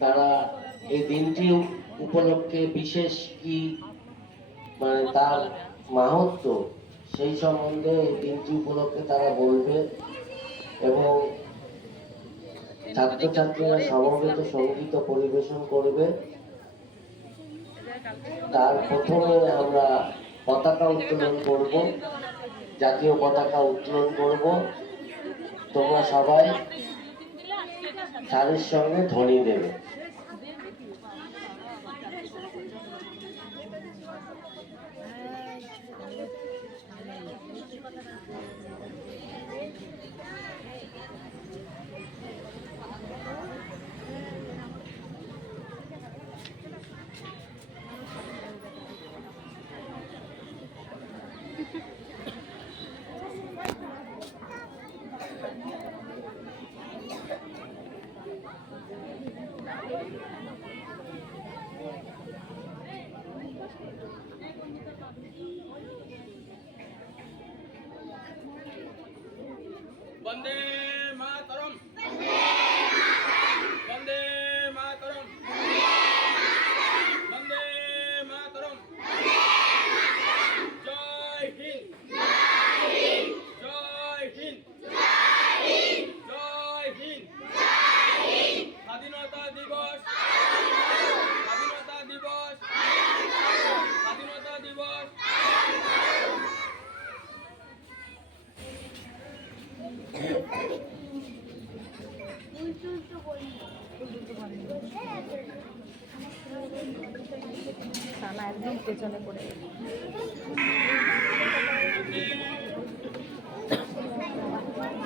তারা এই দিনটি উপলক্ষে বিশেষ কি মানে তার মাহাত্ম্য সেই সম্বন্ধে এই দিনটি উপলক্ষে তারা বলবে এবং ছাত্রছাত্রীরা সমবেত সঙ্গীত পরিবেশন করবে। তার প্রথমে আমরা পতাকা উত্তোলন করব, জাতীয় পতাকা উত্তোলন করব। তোমরা সবাই স্যারের সঙ্গে ধ্বনি দেবে। वंदे मातरम, वंदे मातरम, वंदे मातरम, जय हिंद, जय हिंद, जय हिंद, स्वाधीनता दिवस, स्वाधीनता दिवस, स्वाधीनता दिवस। সানা একদম পেছনে পড়ে